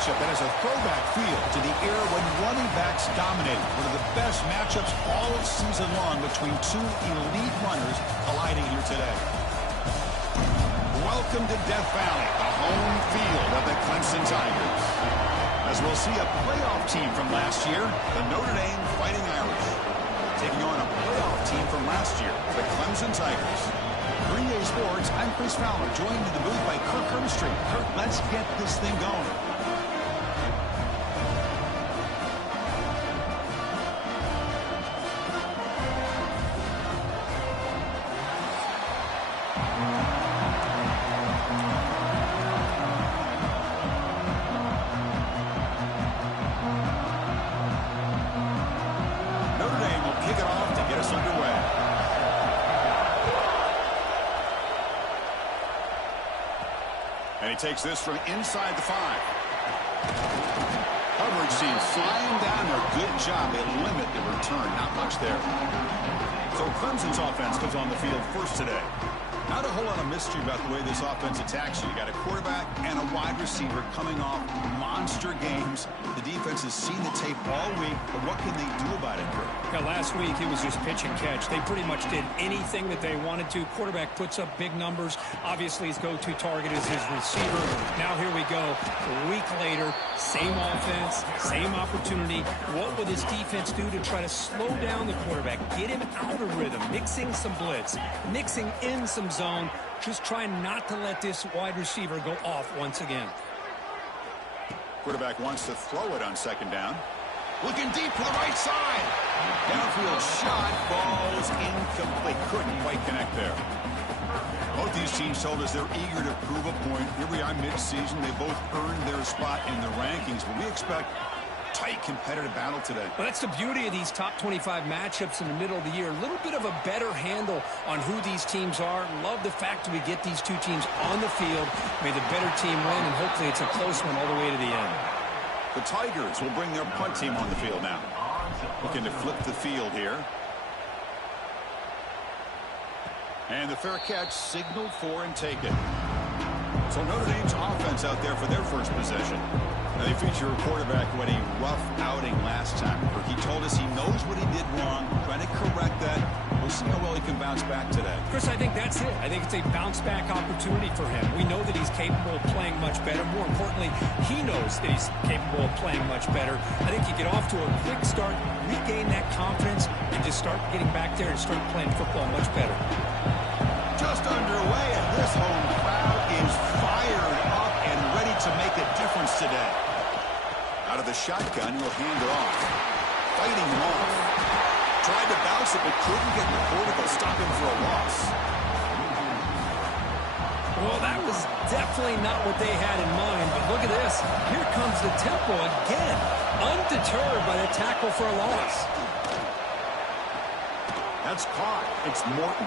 matchup that has a throwback feel to the era when running backs dominated. One of the best matchups all season long between two elite runners colliding here today. Welcome to Death Valley, the home field of the Clemson Tigers. As we'll see a playoff team from last year, the Notre Dame Fighting Irish, taking on a playoff team from last year, the Clemson Tigers. Green Day Sports, I'm Chris Fowler, joined in the booth by Kirk Hermstreet. Kirk, let's get this thing going. Takes this from inside the 5. Coverage team flying down there. Good job. They limit the return. Not much there. So Clemson's offense comes on the field first today. Not a whole lot of mystery about the way this offense attacks you. You got a quarterback and a wide receiver coming off monster games. The defense has seen the tape all week, but what can they do about it, Kurt? Yeah, last week it was just pitch and catch. They pretty much did anything that they wanted to. Quarterback puts up big numbers. Obviously, his go-to target is his receiver. Now here we go. A week later, same offense, same opportunity. What will this defense do to try to slow down the quarterback, get him out of rhythm, mixing some blitz, mixing in some zone, just trying not to let this wide receiver go off once again. Quarterback wants to throw it on second down. Looking deep to the right side. Downfield shot, falls incomplete. Couldn't quite connect there. Both these teams told us they're eager to prove a point. Here we are mid-season. They both earned their spot in the rankings, but we expect tight competitive battle today. Well, that's the beauty of these top 25 matchups in the middle of the year. A little bit of a better handle on who these teams are. Love the fact that we get these two teams on the field. May the better team win, and hopefully it's a close one all the way to the end. The Tigers will bring their punt team on the field now. Looking to flip the field here. And the fair catch signaled for and taken. So Notre Dame's offense out there for their first possession. Now they feature a quarterback who had a rough outing last time. He told us he knows what he did wrong, trying to correct that. We'll see how well he can bounce back today. Chris, I think that's it. I think it's a bounce-back opportunity for him. We know that he's capable of playing much better. More importantly, he knows that he's capable of playing much better. I think you get off to a quick start, regain that confidence, and just start getting back there and start playing football much better. Just underway, and this home crowd is fired up and ready to make a difference today. Out of the shotgun, he'll hand it off. Fighting him off. Tried to bounce it, but couldn't get the quarterback. Stop him for a loss. Well, that was definitely not what they had in mind, but look at this. Here comes the tempo again. Undeterred by the tackle for a loss. That's caught. It's Morton.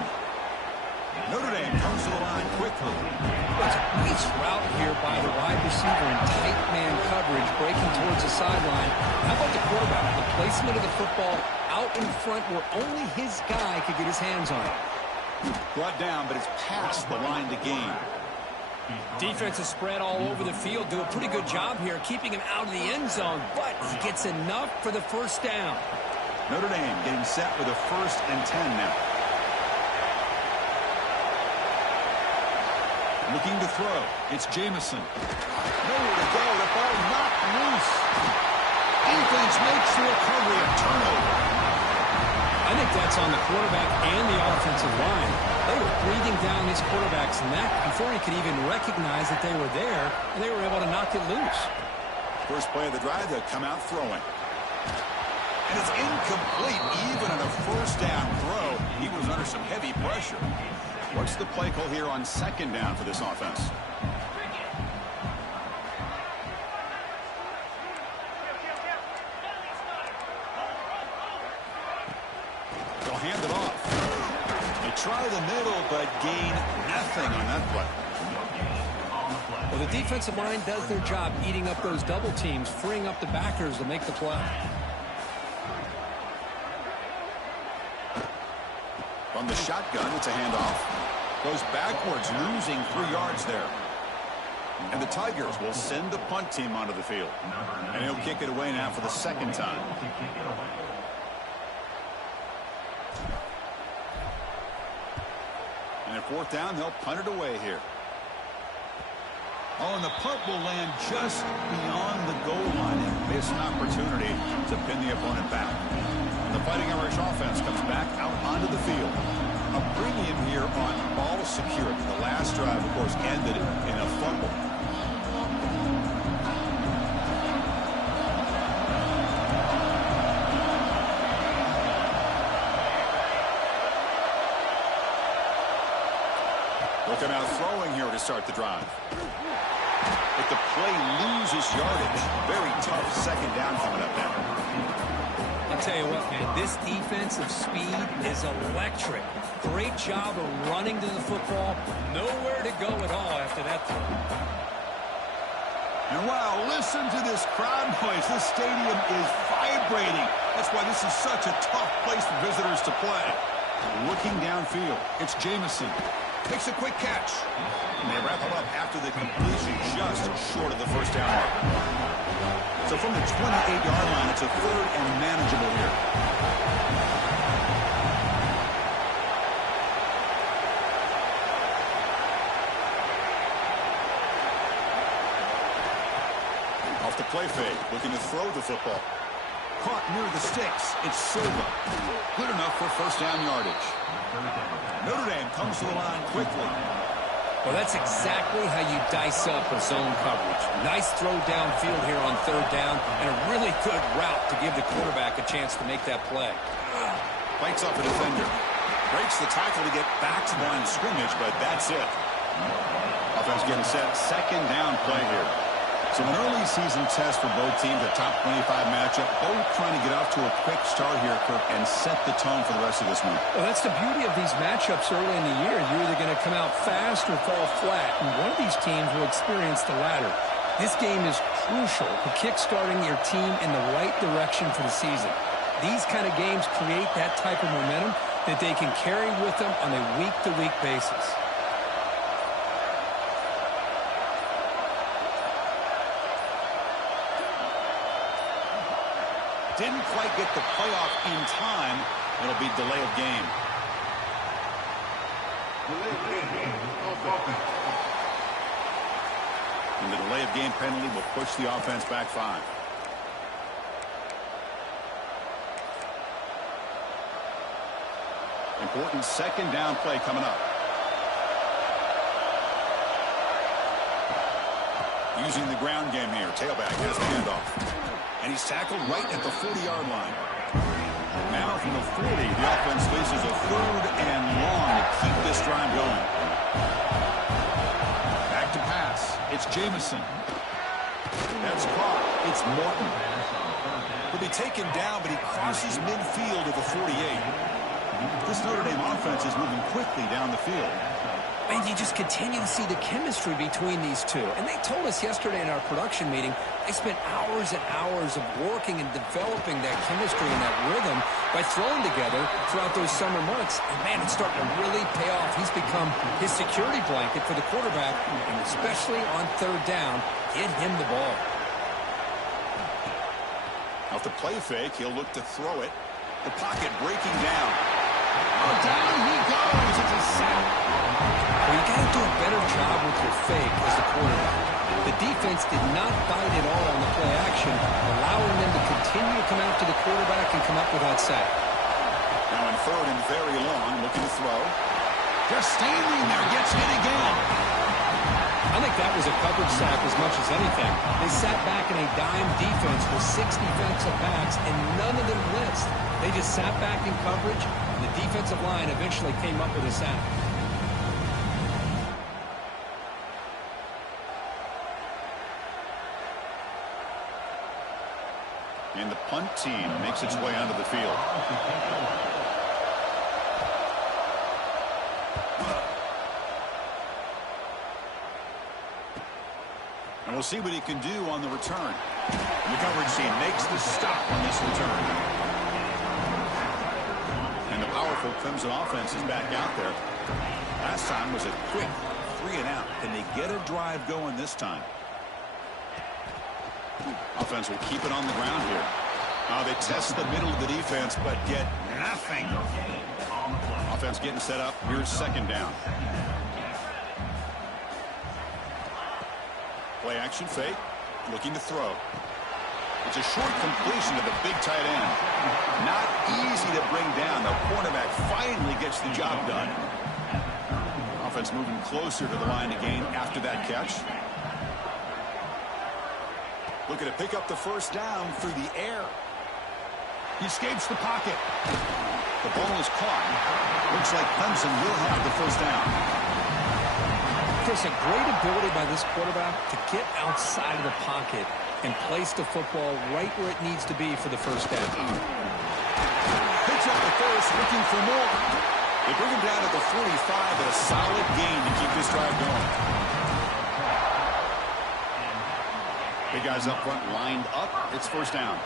Notre Dame comes to the line quickly. It's a nice route here by the wide receiver in tight man coverage, breaking towards the sideline. How about the quarterback? The placement of the football out in front where only his guy could get his hands on it. Brought down, but it's past the line to gain. Defense is spread all over the field. Do a pretty good job here keeping him out of the end zone, but he gets enough for the first down. Notre Dame getting set with a 1st and 10 now. Looking to throw. It's Jamison. Nowhere to go. The ball knocked loose. Defense makes the recovery, a turnover. I think that's on the quarterback and the offensive line. They were breathing down this quarterback's neck before he could even recognize that they were there, and they were able to knock it loose. First play of the drive, they'll come out throwing. And it's incomplete, even on a 1st down throw. He was under some heavy pressure. What's the play call here on 2nd down for this offense? They'll hand it off. They try the middle, but gain nothing on that play. Well, the defensive line does their job eating up those double teams, freeing up the backers to make the play. From the shotgun, it's a handoff. Goes backwards, losing 3 yards there. And the Tigers will send the punt team onto the field. And he'll kick it away now for the second time. And at fourth down, they'll punt it away here. Oh, and the punt will land just beyond the goal line and miss an opportunity to pin the opponent back. And the Fighting Irish offense comes back out onto the field. A premium here on ball security. The last drive, of course, ended in a fumble. Looking out throwing here to start the drive. But the play loses yardage. Very tough second down coming up now. I'll tell you what, man, this defensive speed is electric. Great job of running to the football. Nowhere to go at all after that throw. And wow, listen to this crowd noise. This stadium is vibrating. That's why this is such a tough place for visitors to play. Looking downfield, it's Jamison. Makes a quick catch. And they wrap him up after the completion just short of the first down mark. So from the 28-yard line, it's a third and manageable here. Off the play fake, looking to throw the football. Caught near the sticks. It's Silva. Good enough for first down yardage. Notre Dame comes to the line quickly. Well, that's exactly how you dice up a zone coverage. Nice throw downfield here on third down, and a really good route to give the quarterback a chance to make that play. Bites up a defender. Breaks the tackle to get back to the line of scrimmage, but that's it. Offense getting set. Second down play here. So an early season test for both teams, a top 25 matchup. Both trying to get off to a quick start here, Kirk, and set the tone for the rest of this one. Well, that's the beauty of these matchups early in the year. You're either going to come out fast or fall flat, and one of these teams will experience the latter. This game is crucial for kick-starting your team in the right direction for the season. These kind of games create that type of momentum that they can carry with them on a week-to-week basis. Didn't quite get the playoff in time. It'll be delay of game. And the delay of game penalty will push the offense back 5. Important second down play coming up. Using the ground game here. Tailback has the handoff. And he's tackled right at the 40-yard line. Now from the 40, the offense faces a third and long to keep this drive going. Back to pass. It's Jamison. That's caught. It's Morton. He'll be taken down, but he crosses midfield at the 48. This Notre Dame offense is moving quickly down the field. And you just continue to see the chemistry between these two. And they told us yesterday in our production meeting, they spent hours and hours of working and developing that chemistry and that rhythm by throwing together throughout those summer months. And, man, it's starting to really pay off. He's become his security blanket for the quarterback, and especially on third down, get him the ball. Off the play fake, he'll look to throw it. The pocket breaking down. Oh, down he goes. It's a sack. Well, you got to do a better job with your fake as the quarterback. The defense did not bite at all on the play action, allowing them to continue to come out to the quarterback and come up with that sack. Now in third and very long, looking to throw. Just standing there, gets hit again. I think that was a coverage sack as much as anything. They sat back in a dime defense with 6 defensive backs, and none of them blitzed. They just sat back in coverage, and the defensive line eventually came up with a sack. And the punt team makes its way onto the field. And we'll see what he can do on the return. And the coverage team makes the stop on this return. And the powerful Clemson offense is back out there. Last time was a quick 3 and out. Can they get a drive going this time? Offense will keep it on the ground here. They test the middle of the defense, but get nothing. Offense getting set up. Here's second down. Play action fake. Looking to throw. It's a short completion to the big tight end. Not easy to bring down. The quarterback finally gets the job done. Offense moving closer to the line to gain after that catch. Looking to pick up the first down through the air. He escapes the pocket. The ball is caught. Looks like Clemson will have the first down. Chris, a great ability by this quarterback to get outside of the pocket and place the football right where it needs to be for the first down. Picks up the first, looking for more. They bring him down at the 45, but a solid gain to keep this drive going. Big guys up front lined up. It's first down.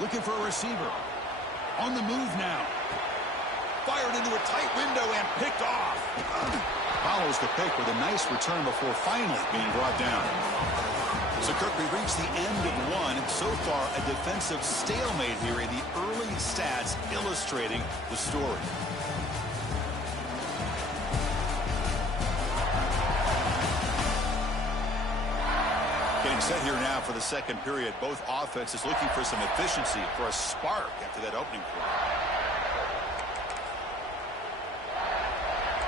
Looking for a receiver. On the move now. Fired into a tight window and picked off. Follows the pick with a nice return before finally being brought down. So, Kirk, we reached the end of one. So far, a defensive stalemate here, and the early stats illustrating the story. Getting set here now for the second period. Both offenses looking for some efficiency, for a spark after that opening quarter.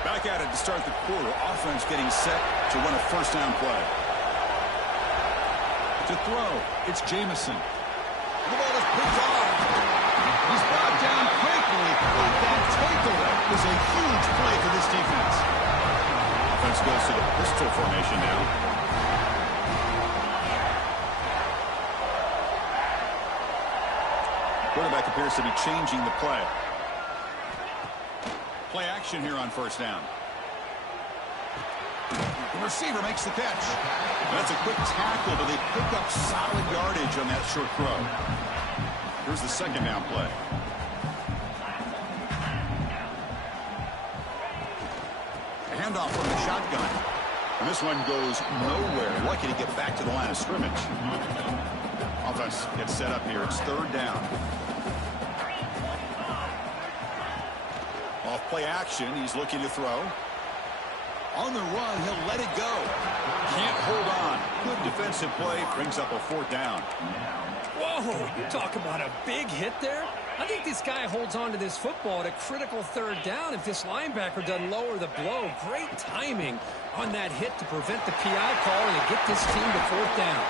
Back at it to start the quarter. Offense getting set to run a first down play. To throw, it's Jamison. The ball is picked off. He's brought down quickly. That takeaway is a huge play for this defense. Offense goes to the pistol formation now. Quarterback appears to be changing the play. Play action here on first down. The receiver makes the catch. That's a quick tackle, but they pick up solid yardage on that short throw. Here's the second down play. A handoff from the shotgun. And this one goes nowhere. Lucky to get back to the line of scrimmage. Offense gets set up here. It's third down. Off play action. He's looking to throw. On the run, he'll let it go. Can't hold on. Good defensive play. Brings up a fourth down. Whoa, you talk about a big hit there. I think this guy holds on to this football at a critical third down if this linebacker doesn't lower the blow. Great timing on that hit to prevent the PI call and to get this team to fourth down.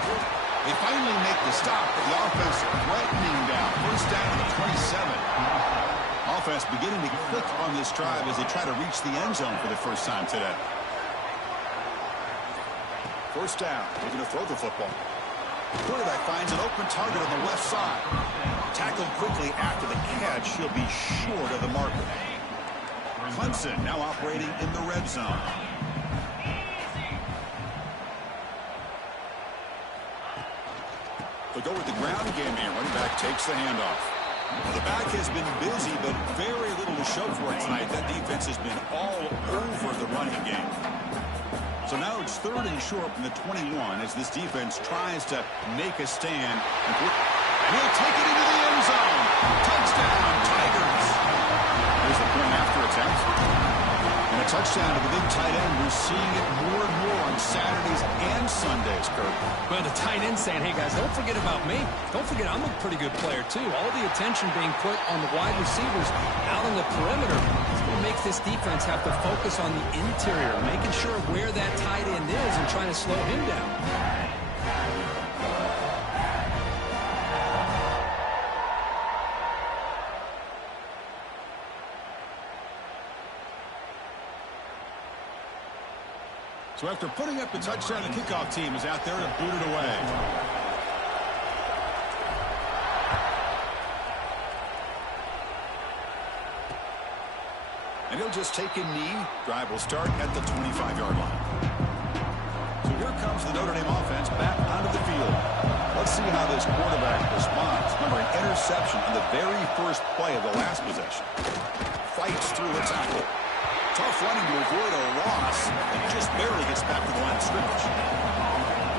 They finally make the stop, but the offense threatening down. First down to the 27. Offense beginning to click on this drive as they try to reach the end zone for the first time today. First down. They're going to throw the football. Quarterback finds an open target on the left side. Tackled quickly after the catch. He'll be short of the marker. Clemson now operating in the red zone. They'll go with the ground game here. Running back takes the handoff. Well, the back has been busy, but very little to show for it tonight. That defense has been all over the running game. So now it's third and short from the 21 as this defense tries to make a stand. And he'll take it into the end zone. Touchdown, Tigers. There's the point after attempt. And a touchdown to the big tight end. We're seeing it more and more on Saturdays and Sundays, Kirk. Well, the tight end saying, hey, guys, don't forget about me. Don't forget I'm a pretty good player, too. All the attention being put on the wide receivers out on the perimeter. It's going to make this defense have to focus on the interior, making sure where that tight end is and trying to slow him down. So after putting up the touchdown, the kickoff team is out there to boot it away. And he'll just take a knee. Drive will start at the 25-yard line. So here comes the Notre Dame offense back onto the field. Let's see how this quarterback responds. Remember, an interception on the very first play of the last possession. fights through a tackle. Tough running to avoid a loss, and just barely gets back to the line of scrimmage.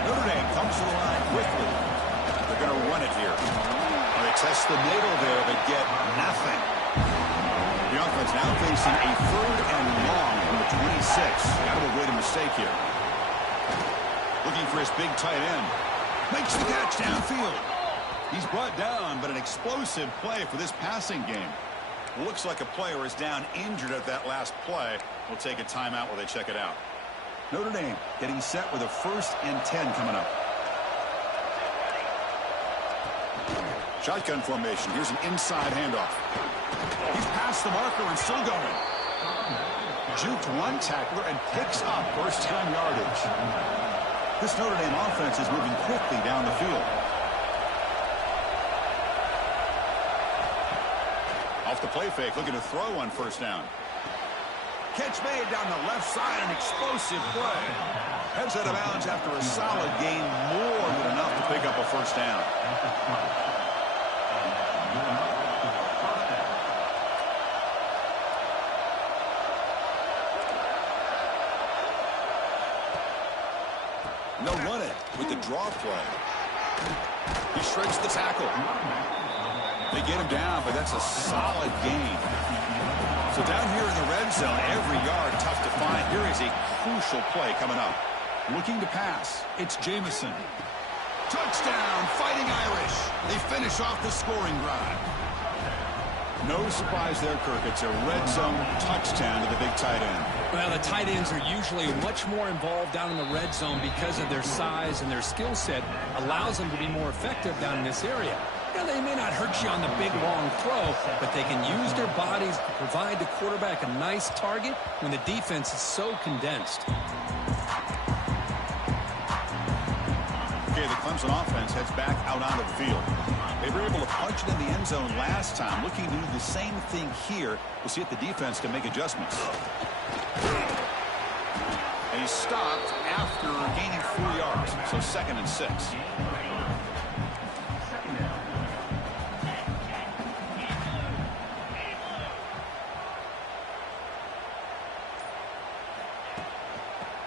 Notre Dame comes to the line quickly. They're going to run it here. They test the middle there, but get nothing. The offense now facing a 3rd and long from the 26. Got to avoid a mistake here. Looking for his big tight end. Makes the catch downfield. He's brought down, but an explosive play for this passing game. Looks like a player is down injured at that last play. We'll take a timeout while they check it out. Notre Dame getting set with a 1st and 10 coming up. Shotgun formation. Here's an inside handoff. He's past the marker and still going. Juked one tackler and picks up first down yardage. This Notre Dame offense is moving quickly down the field. Off the play fake, looking to throw on 1st down. Catch made down the left side, an explosive play. Heads out of bounds after a solid gain, more than enough to pick up a 1st down. No run it with the draw play. He shreds the tackle. They get him down, but that's a solid gain. So down here in the red zone, every yard tough to find. Here is a crucial play coming up. Looking to pass. It's Jamison. Touchdown, Fighting Irish. They finish off the scoring drive. No surprise there, Kirk. It's a red zone touchdown to the big tight end. Well, the tight ends are usually much more involved down in the red zone because of their size and their skill set allows them to be more effective down in this area. Now, they may not hurt you on the big, long throw, but they can use their bodies to provide the quarterback a nice target when the defense is so condensed. Okay, the Clemson offense heads back out onto the field. They were able to punch it in the end zone last time. Looking to do the same thing here. We'll see if the defense can make adjustments. And he stopped after gaining 4 yards, so 2nd and 6.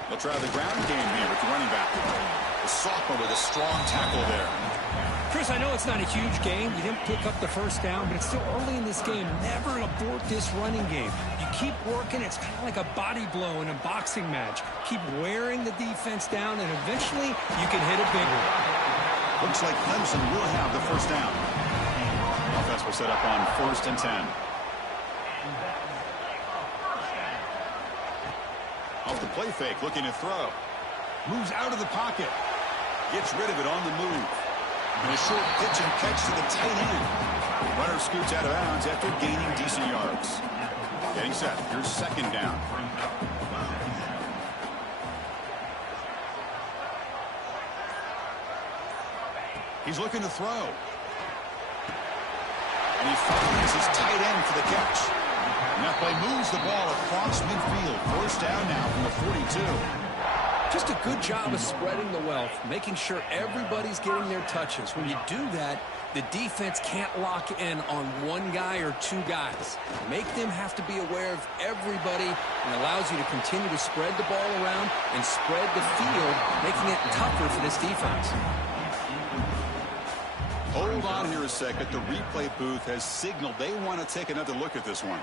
They'll try the ground game here with the running back. The sophomore with a strong tackle there. Chris, I know it's not a huge game. You didn't pick up the 1st down, but it's still early in this game. Never abort this running game. You keep working. It's kind of like a body blow in a boxing match. Keep wearing the defense down, and eventually you can hit a big one. Looks like Clemson will have the 1st down. Offense will set up on 1st and 10. Off the play fake, looking to throw. Moves out of the pocket. Gets rid of it on the move. And a short pitch and catch to the tight end. Runner scoots out of bounds after gaining decent yards. Getting set. Here's 2nd down. He's looking to throw. And he finds his tight end for the catch. And that play moves the ball across midfield. 1st down now from the 42. Just a good job of spreading the wealth, making sure everybody's getting their touches. When you do that, the defense can't lock in on one guy or 2 guys. Make them have to be aware of everybody, and allows you to continue to spread the ball around and spread the field, making it tougher for this defense. Hold on here a second. The replay booth has signaled they want to take another look at this one.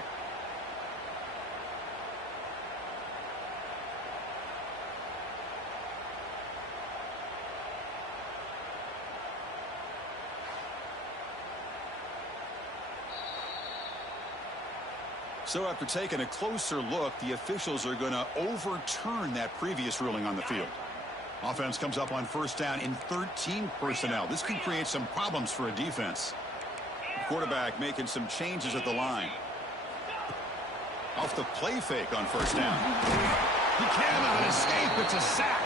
So after taking a closer look, the officials are going to overturn that previous ruling on the field. Offense comes up on 1st down in 13 personnel. This could create some problems for a defense. The quarterback making some changes at the line. Off the play fake on 1st down. He cannot escape. It's a sack.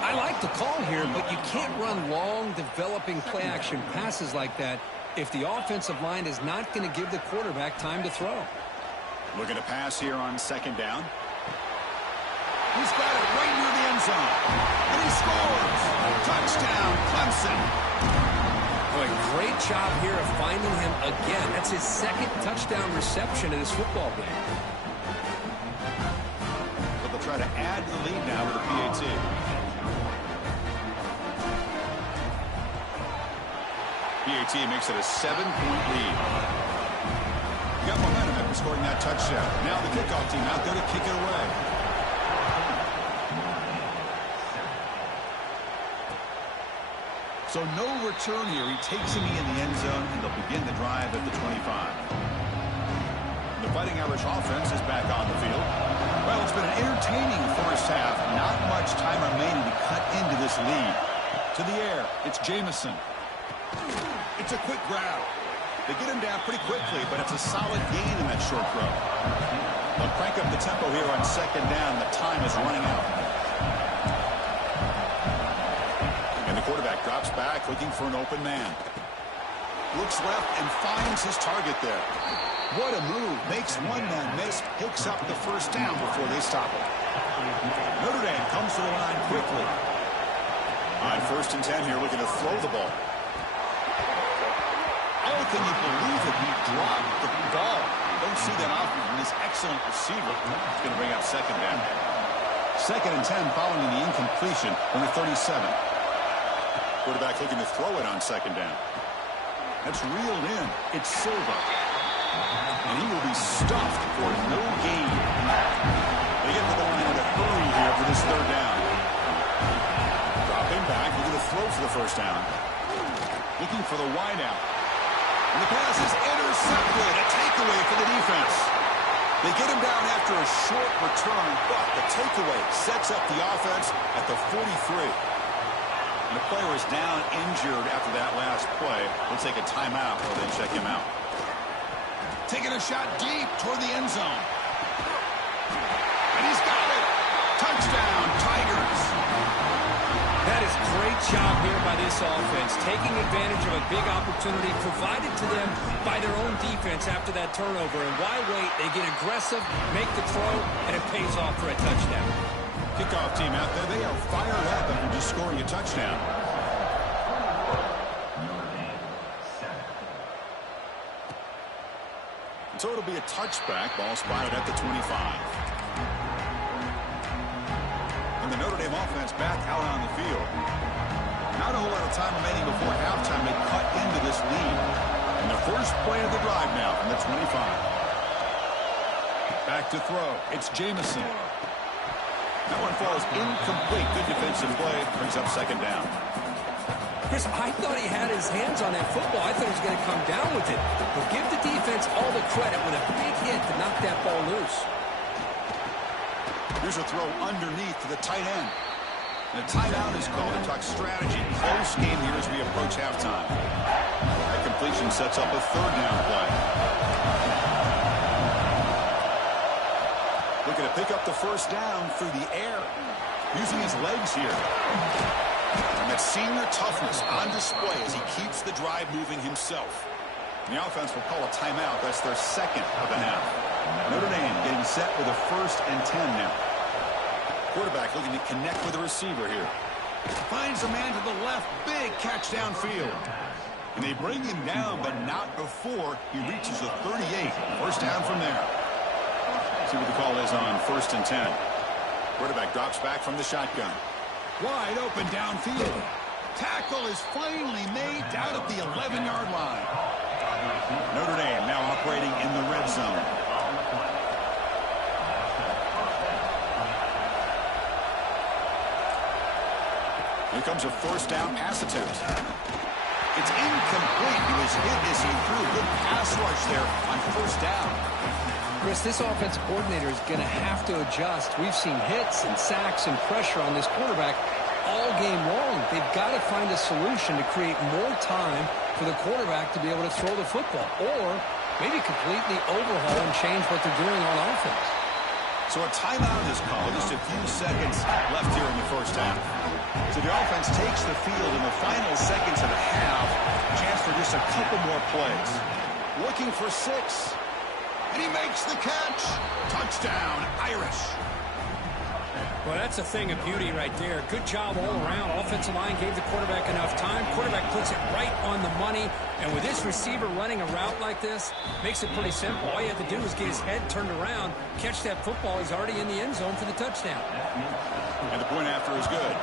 I like the call here, but you can't run long, developing play-action passes like that if the offensive line is not going to give the quarterback time to throw. Looking to pass here on 2nd down. He's got it right near the end zone. And he scores. Touchdown, Clemson. Boy, great job here of finding him again. That's his second touchdown reception in this football game. But they'll try to add to the lead now with a PAT. PAT makes it a 7-point lead. You got momentum after scoring that touchdown. Now the kickoff team out there to kick it away. So no return here. He takes him in the end zone, and they'll begin the drive at the 25. The Fighting Irish offense is back on the field. Well, it's been an entertaining first half. Not much time remaining to cut into this lead. To the air, it's Jamison. It's a quick grab. They get him down pretty quickly, but it's a solid gain in that short throw. They'll crank up the tempo here on second down. The time is running out. And the quarterback drops back, looking for an open man. Looks left and finds his target there. What a move. Makes one man miss, picks up the first down before they stop him. Notre Dame comes to the line quickly. On 1st and 10 here, looking to throw the ball. Oh, can you believe it? He dropped the ball. Don't see that often from this excellent receiver. It's going to bring up second down. 2nd and 10 following the incompletion on the 37. Quarterback looking to throw it on second down. That's reeled in. It's Silva. And he will be stuffed for no gain. They get to the line in a hurry here for this 3rd down. Dropping back, looking to throw for the first down. Looking for the wideout. And the pass is intercepted. A takeaway for the defense. They get him down after a short return, but the takeaway sets up the offense at the 43. And the player is down injured after that last play. We'll take a timeout while they check him out. Taking a shot deep toward the end zone. And he's got it. Touchdown, Tigers. That is great job here by this offense, taking advantage of a big opportunity provided to them by their own defense after that turnover. And why wait? They get aggressive, make the throw, and it pays off for a touchdown. Kickoff team out there, they are fired up after just scoring a touchdown. So it'll be a touchback. Ball spotted at the 25. And the Notre Dame offense back out on the field. Not a whole lot of time remaining before halftime to cut into this lead. And the first play of the drive now from the 25. Back to throw. It's Jamison. That one falls incomplete. Good defensive play. Brings up second down. Chris, I thought he had his hands on that football. I thought he was going to come down with it. But give the defense all the credit with a big hit to knock that ball loose. Here's a throw underneath to the tight end. And a timeout is called to talk strategy. Close game here as we approach halftime. That completion sets up a 3rd down play. Looking to pick up the first down through the air. Using his legs here. And that senior toughness on display as he keeps the drive moving himself. And the offense will call a timeout. That's their 2nd of the half. Notre Dame getting set with a 1st and 10 now. Quarterback looking to connect with the receiver here. Finds a man to the left. Big catch downfield. And they bring him down, but not before he reaches the 38. First down from there. See what the call is on 1st and 10. Quarterback drops back from the shotgun. Wide open downfield. Tackle is finally made down at the 11-yard line. Notre Dame now operating in the red zone. Here comes a first down pass attempt. It's incomplete. He was hit as he threw a good pass rush there on first down. Chris, this offensive coordinator is going to have to adjust. We've seen hits and sacks and pressure on this quarterback all game long. They've got to find a solution to create more time for the quarterback to be able to throw the football, or maybe completely overhaul and change what they're doing on offense. So a timeout is called. Just a few seconds left here in the first half. So the offense takes the field in the final seconds of the half. Chance for just a couple more plays. Looking for 6. And he makes the catch. Touchdown, Irish. Well, that's a thing of beauty right there. Good job all around. Offensive line gave the quarterback enough time. Quarterback puts it right on the money. And with this receiver running a route like this, makes it pretty simple. All you have to do is get his head turned around, catch that football. He's already in the end zone for the touchdown. And the point after is good.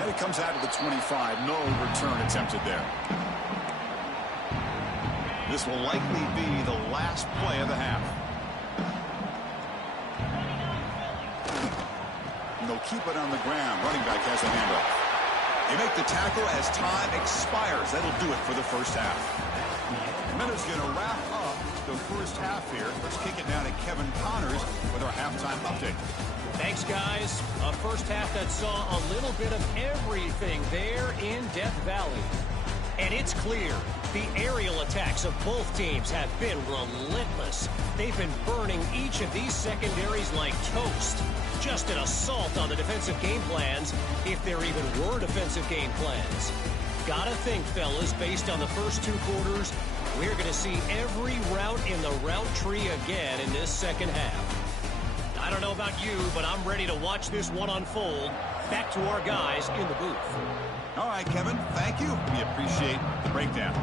And it comes out of the 25. No return attempted there. This will likely be the last play of the half. And they'll keep it on the ground. Running back has the handoff. They make the tackle as time expires. That'll do it for the first half. Minutes going to wrap up the first half here. Let's kick it down to Kevin Connors with our halftime update. Thanks, guys. A first half that saw a little bit of everything there in Death Valley. And it's clear the aerial attacks of both teams have been relentless. They've been burning each of these secondaries like toast. Just an assault on the defensive game plans, if there even were defensive game plans. Gotta think, fellas, based on the first two quarters, we're going to see every route in the route tree again in this second half. I don't know about you, but I'm ready to watch this one unfold. Back to our guys in the booth. All right, Kevin, thank you. We appreciate the breakdown.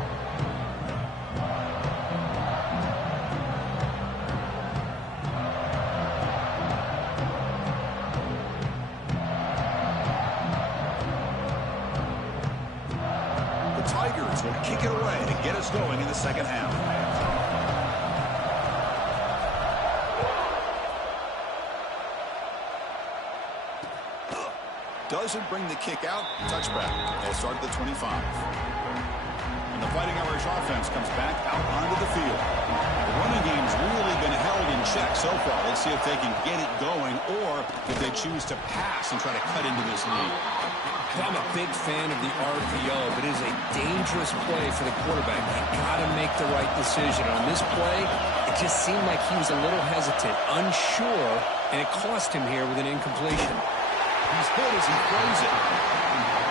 The Tigers will kick it away to get us going in the second half. Doesn't bring the kick out. Touchback. They'll start at the 25. And the Fighting Irish offense comes back out onto the field. The running game's really been held in check so far. Let's see if they can get it going or if they choose to pass and try to cut into this lead. I'm a big fan of the RPO, but it is a dangerous play for the quarterback. You got to make the right decision. On this play, it just seemed like he was a little hesitant, unsure, and it cost him here with an incompletion. He's hit as he throws it.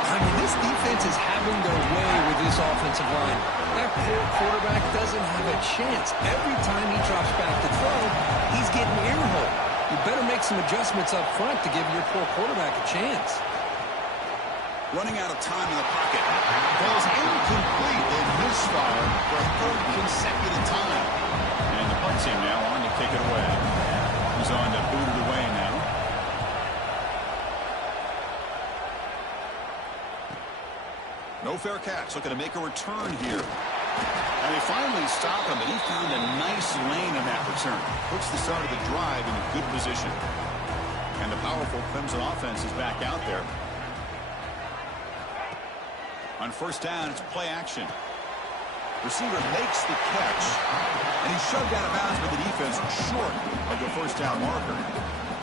I mean, this defense is having their way with this offensive line. That poor quarterback doesn't have a chance. Every time he drops back to throw, he's getting earholed. You better make some adjustments up front to give your poor quarterback a chance. Running out of time in the pocket. Ball's incomplete. They misfire for a third consecutive time. And the punt team now on to kick it away. He's on to boot it away now. No fair catch. Looking to make a return here. And they finally stop him, but he found a nice lane in that return. Puts the start of the drive in a good position. And the powerful Clemson offense is back out there. On first down, it's play action. Receiver makes the catch. And he's shoved out of bounds by the defense short of the first down marker.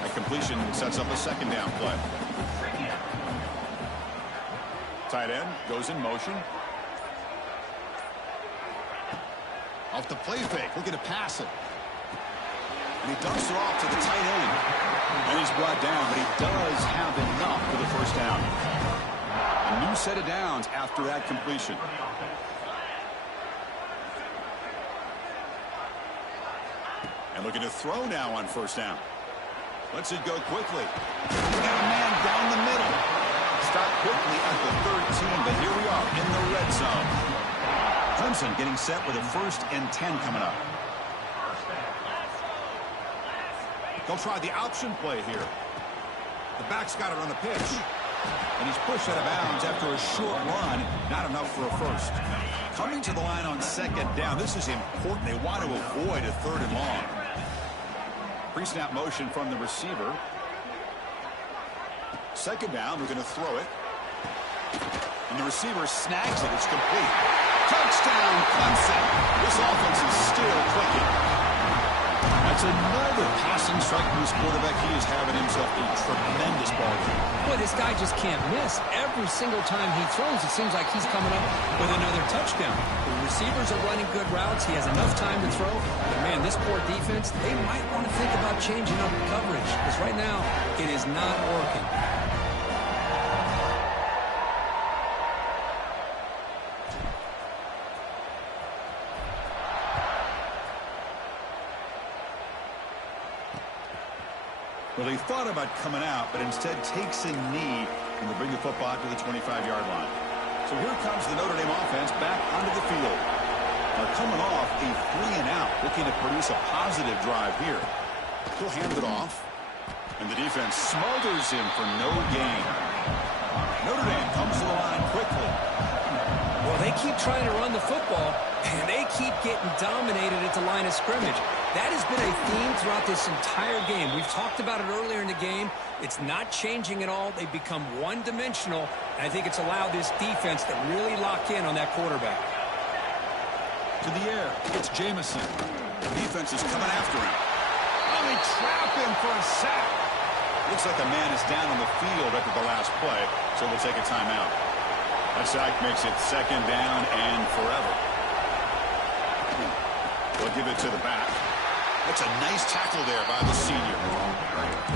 That completion sets up a second down play. Tight end goes in motion. Off the play fake, looking to pass it. And he dumps it off to the tight end. And he's brought down, but he does have enough for the first down. A new set of downs after that completion. And looking to throw now on first down. Lets it go quickly. We got a man down the middle. Stop quickly at the 13, but here we are in the red zone. Clemson getting set with a 1st and 10 coming up. They'll try the option play here. The back's got it on the pitch. And he's pushed out of bounds after a short run. Not enough for a first. Coming to the line on second down. This is important. They want to avoid a 3rd and long. Pre-snap motion from the receiver. Second down, we're going to throw it. And the receiver snags it. It's complete. Touchdown, Clemson. This offense is still clicking. That's another passing strike from this quarterback. He is having himself a tremendous ball game. Boy, this guy just can't miss. Every single time he throws, it seems like he's coming up with another touchdown. The receivers are running good routes. He has enough time to throw. But, man, this poor defense, they might want to think about changing up coverage. Because right now, it is not working. Well, he thought about coming out, but instead takes a knee and will bring the football to the 25-yard line. So here comes the Notre Dame offense back onto the field. Now coming off a 3-and-out, looking to produce a positive drive here. He'll hand it off, and the defense smothers him for no gain. Notre Dame comes to the line quickly. Well, they keep trying to run the football, and they keep getting dominated at the line of scrimmage. That has been a theme throughout this entire game. We've talked about it earlier in the game. It's not changing at all. They've become one-dimensional, and I think it's allowed this defense to really lock in on that quarterback. To the air, it's Jamison. The defense is coming after him. Oh, they trap him for a sack. Looks like a man is down on the field after the last play, so we'll take a timeout. That sack makes it 2nd down and forever. They'll give it to the back. That's a nice tackle there by the senior.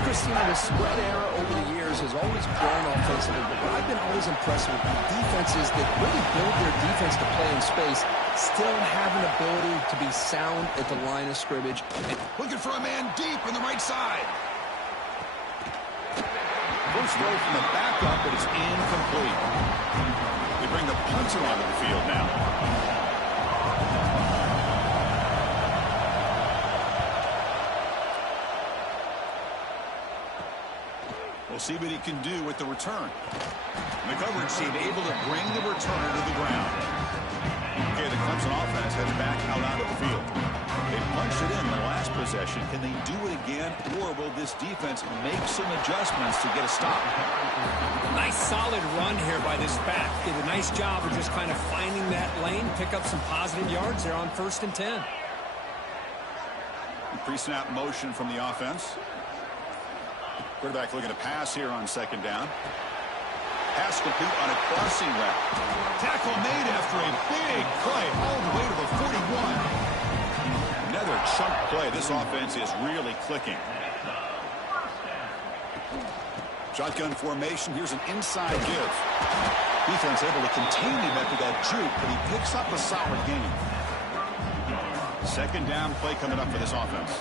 Christina, the spread era over the years has always grown offensively, but what I've been always impressed with defenses that really build their defense to play in space still have an ability to be sound at the line of scrimmage. Looking for a man deep on the right side. First throw from the backup, but it's incomplete. They bring the punter onto the field now. We'll see what he can do with the return. The coverage team able to bring the returner to the ground. Okay, the Clemson offense heads back out onto the field. They punched it in the last possession. Can they do it again, or will this defense make some adjustments to get a stop? Nice solid run here by this back. Did a nice job of just kind of finding that lane, pick up some positive yards there on 1st and 10. Pre-snap motion from the offense. Quarterback looking to pass here on 2nd down. Pass complete on a crossing route. Tackle made after a big play all the way to the 41. Another chunk play. This offense is really clicking. Shotgun formation. Here's an inside give. Defense able to contain him after that juke, but he picks up a solid gain. 2nd down play coming up for this offense.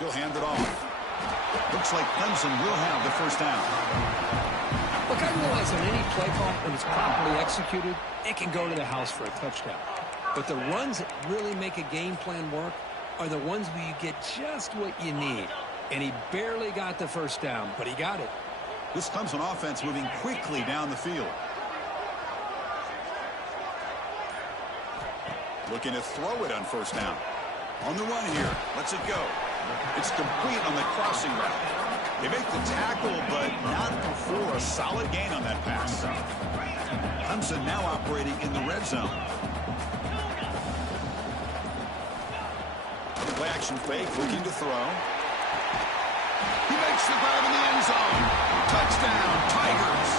He'll hand it off. Looks like Clemson will have the 1st down. Look, I realize on any play call, when it's properly executed, it can go to the house for a touchdown. But the runs that really make a game plan work are the ones where you get just what you need. And he barely got the 1st down, but he got it. This Clemson offense moving quickly down the field. Looking to throw it on 1st down. On the run here. Lets it go. It's complete on the crossing route. They make the tackle, but not before a solid gain on that pass. Clemson now operating in the red zone. Play action fake, looking to throw. He makes the grab in the end zone. Touchdown, Tigers.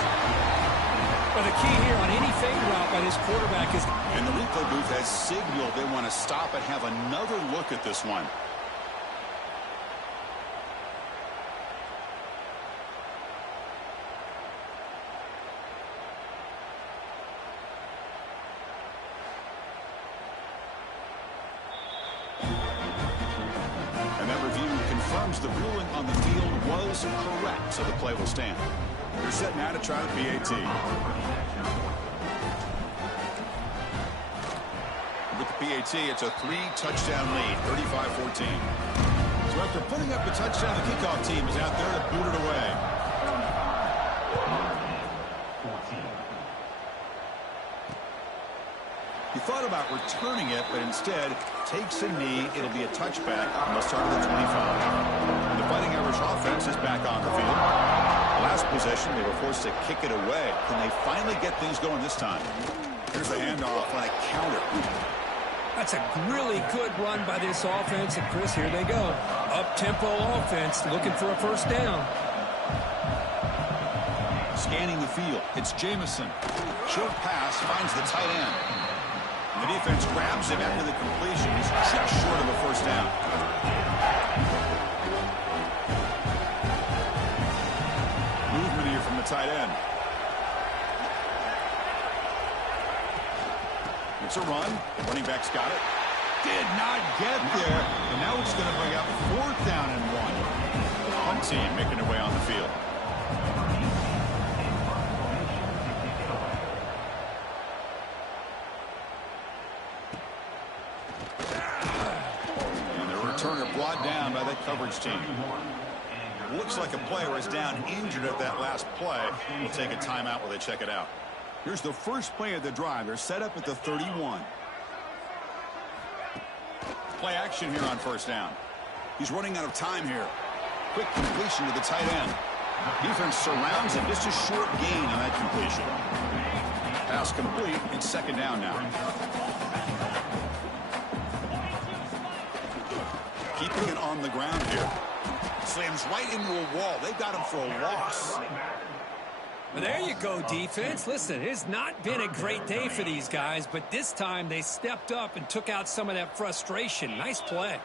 Well, the key here on any fade route by this quarterback is... And the replay booth has signaled they want to stop and have another look at this one. And that review confirms the ruling on the field was correct, so the play will stand. They're set now to try the PAT. With the PAT, it's a 3-touchdown lead, 35-14. So after putting up a touchdown, the kickoff team is out there to boot it away. He thought about returning it, but instead takes a knee. It'll be a touchback on the start of the 25. And the Fighting Irish offense is back on the field. Last possession, they were forced to kick it away. Can they finally get things going this time? Here's the handoff on a counter. That's a really good run by this offense. And, Chris, here they go. Up-tempo offense looking for a 1st down. Scanning the field. It's Jamison. Short pass finds the tight end. And the defense grabs him after the completion. He's just short of a 1st down. Movement here from the tight end. It's a run. Running back's got it. Did not get there. And now it's going to bring up 4th down and 1. One team making their way on the field. And the returner brought down by that coverage team. Looks like a player is down injured at that last play. We'll take a timeout while they check it out. Here's the first play of the drive. They're set up at the 31. Play action here on 1st down. He's running out of time here. Quick completion to the tight end. Defense surrounds him. Just a short gain on that completion. Pass complete. It's 2nd down now. Keeping it on the ground here. Slams right into a wall. They've got him for a loss. Well, there you go, defense. Listen, it's not been a great day for these guys, but this time they stepped up and took out some of that frustration. Nice play.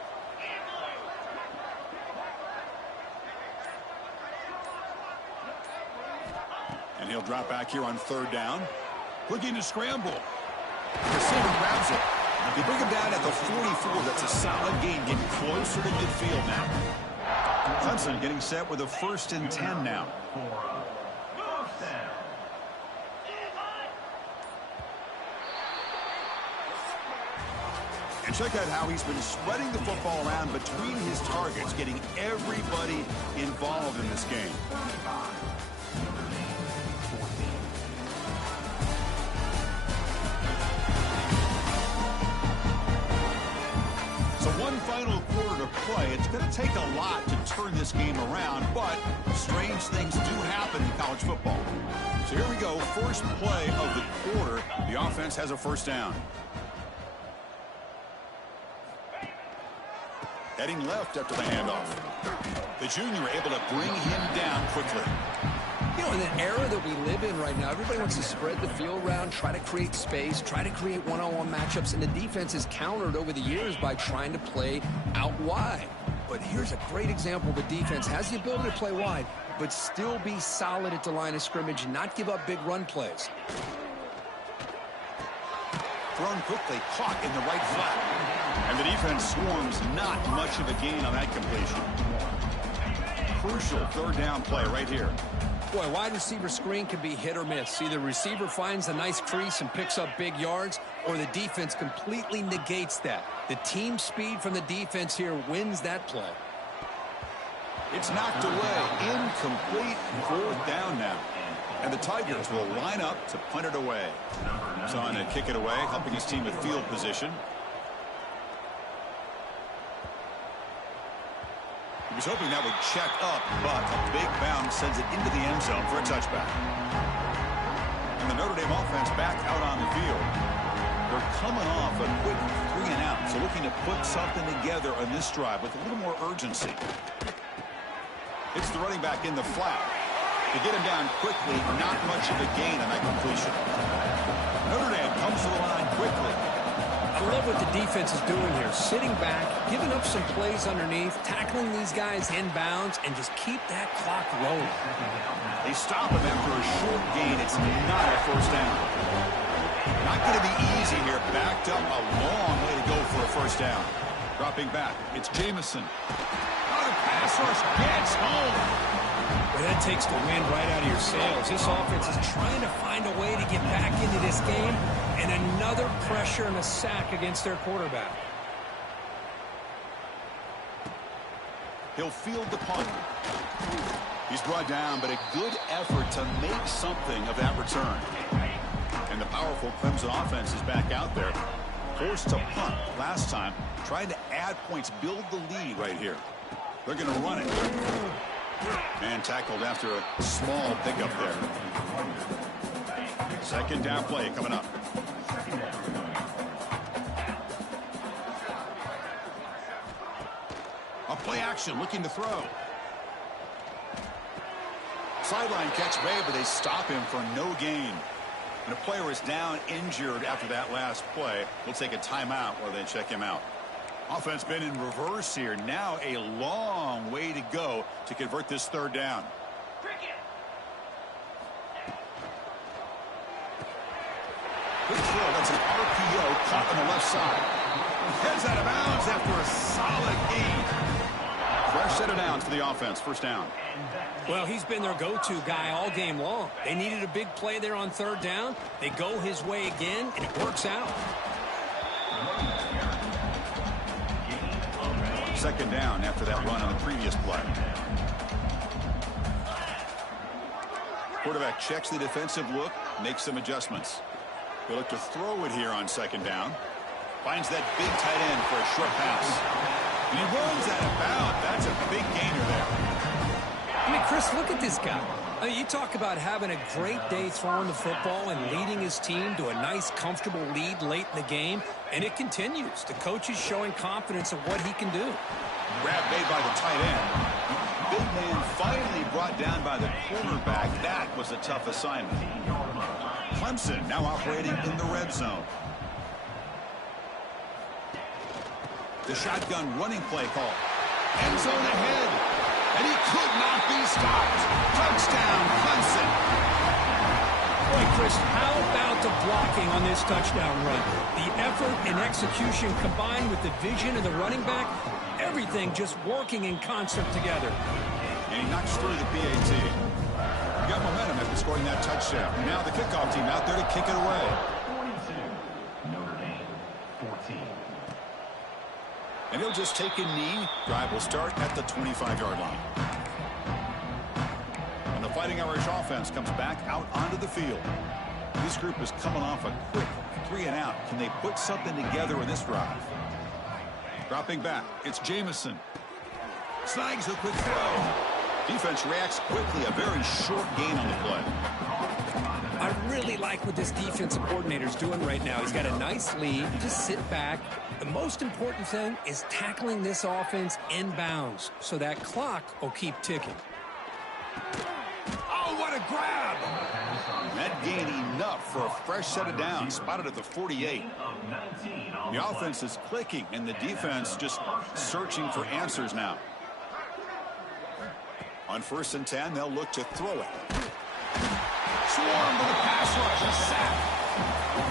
And he'll drop back here on 3rd down. Looking to scramble. Receiver grabs it. They bring him down at the 44. That's a solid gain, getting closer to midfield now. Clemson getting set with a 1st and 10 now. And check out how he's been spreading the football around between his targets, getting everybody involved in this game. So one final quarter to play. It's going to take a lot to turn this game around, but strange things do happen in college football. So here we go, first play of the quarter. The offense has a 1st down. Heading left after the handoff. The junior able to bring him down quickly. You know, in the era that we live in right now, everybody wants to spread the field around, try to create space, try to create one-on-one matchups, and the defense is countered over the years by trying to play out wide. But here's a great example. The defense has the ability to play wide, but still be solid at the line of scrimmage and not give up big run plays. Thrown quickly, caught in the right flat. And the defense swarms, not much of a gain on that completion. Crucial 3rd down play right here. Boy, wide receiver screen can be hit or miss. Either receiver finds a nice crease and picks up big yards, or the defense completely negates that. The team speed from the defense here wins that play. It's knocked away. Incomplete. 4th down now. And the Tigers will line up to punt it away. So on to kick it away, helping his team with field position. He was hoping that would check up, but a big bounce sends it into the end zone for a touchback. And the Notre Dame offense back out on the field. They're coming off a quick 3 and out, so looking to put something together on this drive with a little more urgency. It's the running back in the flat. To get him down quickly, not much of a gain on that completion. Notre Dame comes to the line quickly. I love what the defense is doing here. Sitting back, giving up some plays underneath, tackling these guys inbounds, and just keep that clock rolling. They stop him after a short gain. It's not a 1st down. Not going to be easy here. Backed up a long way to go for a 1st down. Dropping back. It's Jamison. Oh, the pass rush gets home. Well, that takes the wind right out of your sails. This offense is trying to find a way to get back into this game, and another pressure and a sack against their quarterback. He'll field the punt. He's brought down, but a good effort to make something of that return. And the powerful Clemson offense is back out there. Forced to punt last time. Trying to add points, build the lead right here. They're going to run it. And tackled after a small pickup there. 2nd down play coming up. A play action looking to throw. Sideline catch made, but they stop him for no gain. And a player is down injured after that last play. We'll take a timeout while they check him out. Offense been in reverse here. Now a long way to go to convert this 3rd down. Good throw. That's an RPO caught on the left side. Heads out of bounds after a solid gain. Fresh set of downs for the offense. First down. Well, he's been their go-to guy all game long. They needed a big play there on third down. They go his way again, and it works out. Second down after that run on the previous play. Quarterback checks the defensive look, makes some adjustments. He'll look to throw it here on second down. Finds that big tight end for a short pass. And he runs out of bounds. That's a big gainer there. I mean, Chris, look at this guy. I mean, you talk about having a great day throwing the football and leading his team to a nice, comfortable lead late in the game, and it continues. The coach is showing confidence of what he can do. Grab made by the tight end. Big man finally brought down by the cornerback. That was a tough assignment. Clemson now operating in the red zone. The shotgun running play call. End zone ahead. And he could not be stopped. Touchdown, Clemson. Boy, Chris, how about the blocking on this touchdown run? The effort and execution combined with the vision of the running back, everything just working in concert together. And he knocks through the PAT. He got momentum after scoring that touchdown. Now the kickoff team out there to kick it away. 42, Notre Dame, 14. And he'll just take a knee. Drive will start at the 25-yard line. And the Fighting Irish offense comes back out onto the field. This group is coming off a quick 3-and-out. Can they put something together in this drive? Dropping back, it's Jamison. Snags a quick throw. Defense reacts quickly. A very short gain on the play. I really like what this defensive coordinator's doing right now. He's got a nice lead. Just sit back. The most important thing is tackling this offense inbounds so that clock will keep ticking. Oh, what a grab! That gained enough for a fresh set of downs, spotted at the 48. The offense is clicking, and the defense just searching for answers now. On 1st and 10, they'll look to throw it. Swarm with a pass rush, a sack.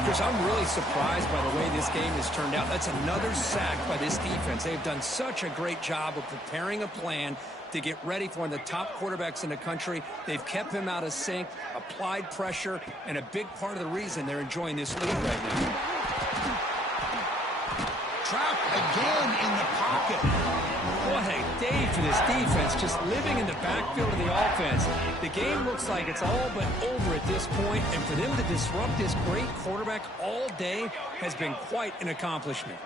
Chris, I'm really surprised by the way this game has turned out. That's another sack by this defense. They've done such a great job of preparing a plan to get ready for one of the top quarterbacks in the country. They've kept him out of sync, applied pressure, and a big part of the reason they're enjoying this lead right now. Trapped again in the pocket. What a day for this defense, just living in the backfield of the offense. The game looks like it's all but over at this point, and for them to disrupt this great quarterback all day has been quite an accomplishment.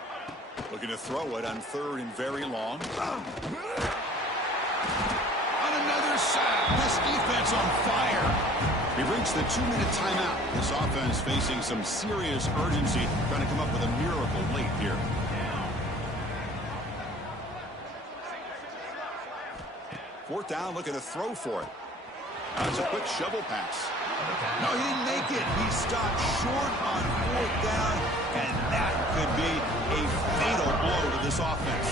Looking to throw it on 3rd and very long. On another sack, this defense on fire. We've reached the 2-minute timeout. This offense facing some serious urgency, trying to come up with a miracle late here. Fourth down, looking to throw for it. That's a quick shovel pass. No, he didn't make it. He stopped short on 4th down, and that could be a fatal blow to this offense.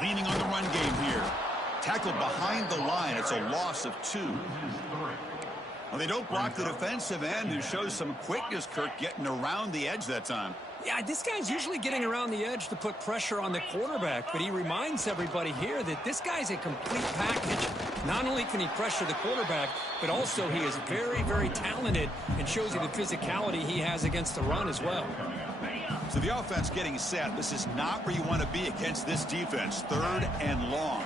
Leaning on the run game here. Tackled behind the line. It's a loss of 2. Well, they don't block the defensive end, who shows some quickness, Kirk, getting around the edge that time. Yeah, this guy's usually getting around the edge to put pressure on the quarterback, but he reminds everybody here that this guy's a complete package. Not only can he pressure the quarterback, but also he is very, very talented and shows you the physicality he has against the run as well. So the offense getting set. This is not where you want to be against this defense. 3rd and long.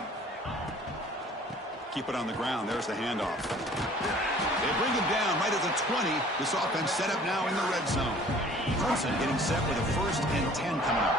Keep it on the ground. There's the handoff. They bring him down right at the 20. This offense set up now in the red zone. Clemson getting set with a 1st and 10 coming up.